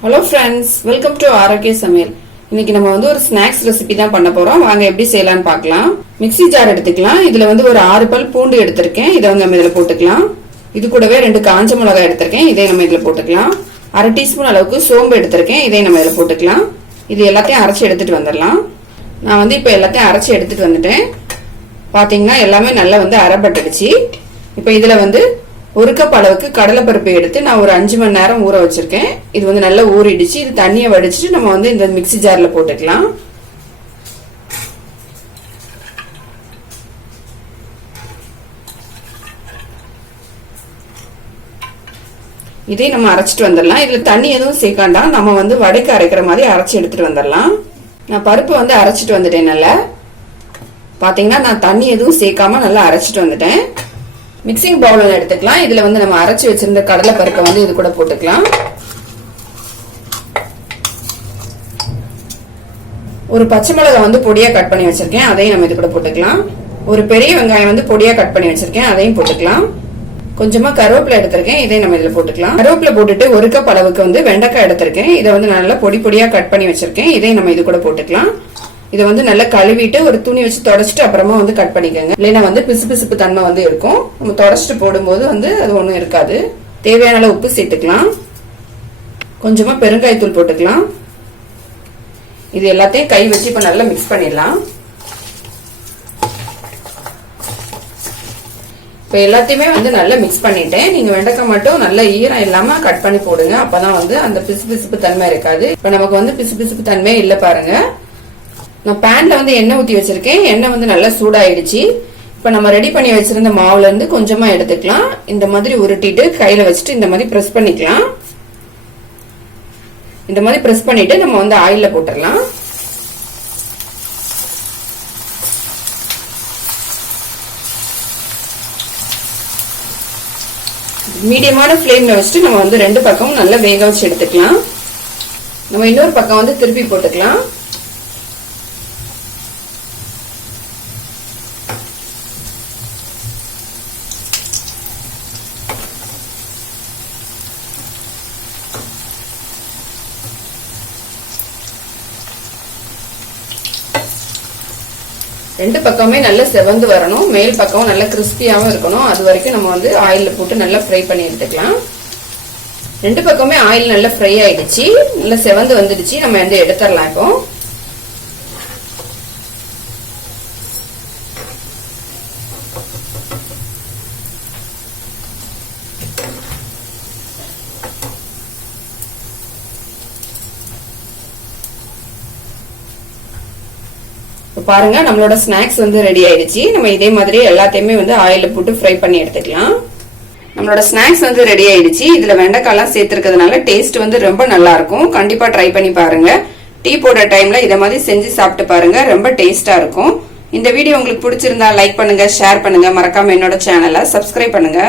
Hello friends welcome to ஆரோக்கிய சமையல். இன்னைக்கு நம்ம வந்து ஒரு ஸ்நாக்ஸ் ரெசிபி தான் பண்ண போறோம். வாங்க எப்படி செய்யலாம்னு பார்க்கலாம். மிக்ஸி ஜார் எடுத்துக்கலாம். இதுல வந்து ஒரு ஆறு பல் பூண்டு எடுத்திருக்கேன். இதை வந்து நம்ம இதுல போட்டுக்கலாம். இது கூடவே ரெண்டு காஞ்ச மிளகாய் எடுத்திருக்கேன். இதை நம்ம இதுல போட்டுக்கலாம். அரை டீஸ்பூன் அளவுக்கு சோம்பு எடுத்திருக்கேன். இதை நம்ம இதுல போட்டுக்கலாம். இது எல்லாத்தையும் அரைச்சி எடுத்துட்டு வந்துடலாம். நான் வந்து இப்போ எல்லாத்தையும் அரைச்சி எடுத்துட்டு வந்துட்டேன். பாத்தீங்கன்னா எல்லாமே நல்லா வந்து அரைப்பட்டுடுச்சு. இப்போ இதுல வந்து ஒரு கப் அளவுக்கு கடலைப்பருப்பு எடுத்து நான் ஒரு அஞ்சு மணி நேரம் ஊற வச்சிருக்கேன். இது வந்து நல்லா ஊறிடுச்சு. இது தண்ணியை வடிச்சிட்டு நம்ம வந்து இந்த மிக்ஸி ஜார்ல போட்டுக்கலாம். இதே நம்ம அரைச்சிட்டு வந்துடலாம். இதுல தண்ணி எதுவும் சேர்க்காண்டாம். நம்ம வந்து வடைக்கு அரைக்கிற மாதிரி அரைச்சி எடுத்துட்டு வந்துடலாம். நான் பருப்பு வந்து அரைச்சிட்டு வந்துட்டேன் நல்லா. பாத்தீங்கன்னா நான் தண்ணி எதுவும் சேர்க்காம நல்லா அரைச்சிட்டு வந்துட்டேன். மிக்சிங் பவுல் எடுத்துக்கலாம். இதில் வந்து நம்ம அரைச்சி வச்சிருந்த கடலை பருப்பை வந்து இது கூட போட்டுக்கலாம். ஒரு பச்சை மிளகாய் வந்து பொடியாக கட் பண்ணி வச்சிருக்கேன். அதையும் நம்ம இது கூட போட்டுக்கலாம். ஒரு பெரிய வெங்காயம் வந்து பொடியாக கட் பண்ணி வச்சிருக்கேன். அதையும் போட்டுக்கலாம். கொஞ்சமா கருவேப்பிலை எடுத்திருக்கேன். இதையும் நம்ம இதில் போட்டுக்கலாம். கருவேப்பிலை போட்டுட்டு ஒரு கப் அளவுக்கு வந்து வெண்டைக்காய் எடுத்திருக்கேன். இதை வந்து நல்லா பொடி பொடியாக கட் பண்ணி வச்சிருக்கேன். இதையும் நம்ம இது கூட போட்டுக்கலாம். இதை வந்து நல்லா கழுவிட்டு ஒரு துணி வச்சு தொடச்சிட்டு அப்புறமா வந்து கட் பண்ணிக்கோங்க. இல்லைன்னா வந்து பிசு பிசுப்பு தன்மை வந்து இருக்கும். நம்ம தொடச்சிட்டு போடும்போது வந்து அது ஒன்றும் இருக்காது. தேவையான அளவு உப்பு சேர்த்துக்கலாம். கொஞ்சமா பெருங்காயத்தூள் போட்டுக்கலாம். இது எல்லாத்தையும் கை வச்சு இப்போ நல்லா மிக்ஸ் பண்ணிடலாம். இப்போ எல்லாத்தையுமே வந்து நல்லா மிக்ஸ் பண்ணிட்டேன். நீங்க வெண்டைக்காய் மட்டும் நல்லா ஈரம் இல்லாம கட் பண்ணி போடுங்க. அப்பதான் வந்து அந்த பிசு பிசுப்பு தன்மை இருக்காது. இப்போ நமக்கு வந்து பிசு பிசுப்பு தன்மை இல்லை பாருங்க. நான் பேனில் வந்து எண்ணெய் ஊற்றி வச்சிருக்கேன். எண்ணெய் வந்து நல்லா சூடாயிடுச்சு. இப்போ நம்ம ரெடி பண்ணி வச்சிருந்த மாவுல இருந்து கொஞ்சமா எடுத்துக்கலாம். இந்த மாதிரி உருட்டிட்டு கையில வச்சுட்டு இந்த மாதிரி ப்ரெஸ் பண்ணிக்கலாம். இந்த மாதிரி பிரஸ் பண்ணிட்டு நம்ம வந்து ஆயில்ல போட்டுடலாம். மீடியமான ஃப்ளேம்ல வச்சுட்டு நம்ம வந்து ரெண்டு பக்கமும் நல்லா வேக வச்சு எடுத்துக்கலாம். நம்ம இன்னொரு பக்கம் வந்து திருப்பி போட்டுக்கலாம். ரெண்டு பக்கமே நல்லா செவந்து வரணும். மேல் பக்கம் நல்லா கிறிஸ்பியாகவும் இருக்கணும். அது வரைக்கும் நம்ம வந்து ஆயிலில் போட்டு நல்லா ஃப்ரை பண்ணி எடுத்துக்கலாம். ரெண்டு பக்கமே ஆயில் நல்லா ஃப்ரை ஆயிடுச்சு. நல்லா செவந்து வந்துடுச்சு. நம்ம வந்து எடுத்துடலாம் இப்போ. பாருங்க நம்மளோட ஸ்நாக்ஸ் வந்து ரெடி ஆயிடுச்சு. நம்ம இதே மாதிரி எல்லாத்தையுமே வந்து ஆயில போட்டு ஃப்ரை பண்ணி எடுத்துக்கலாம். நம்மளோட ஸ்நாக்ஸ் வந்து ரெடி ஆயிடுச்சு. இதுல வெண்டைக்காய்லாம் சேர்த்துருக்கிறதுனால டேஸ்ட் வந்து ரொம்ப நல்லா இருக்கும். கண்டிப்பா ட்ரை பண்ணி பாருங்க. டீ போடுற டைம்ல இதை மாதிரி செஞ்சு சாப்பிட்டு பாருங்க. ரொம்ப டேஸ்டா இருக்கும். இந்த வீடியோ உங்களுக்கு பிடிச்சிருந்தா லைக் பண்ணுங்க ஷேர் பண்ணுங்க. மறக்காம என்னோட சேனலை சப்ஸ்கிரைப் பண்ணுங்க.